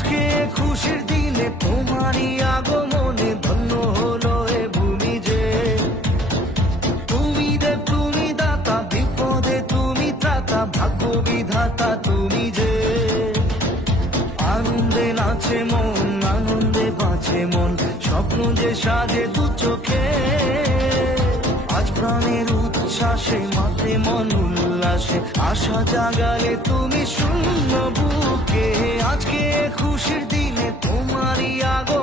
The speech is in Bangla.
আজকে খুশির দিনে তোমারই আগমনে ধন্য হলো এ ভূমি যে। তুমি দেব তুমি দাতা, বিপদে তুমি ত্রাতা, ভাগ্য বিধাতা তুমি যে। আনন্দে নাচে মন, আনন্দে বাঁচে মন, স্বপ্ন যে সাজে দু চোখে। আজ প্রাণের উচ্ছ্বাসে মাঠে মন উল্লাসে, আশা জাগালে তুমি শূন্য বুকে। আজকে খুশির দিনে তোমারই আগমনে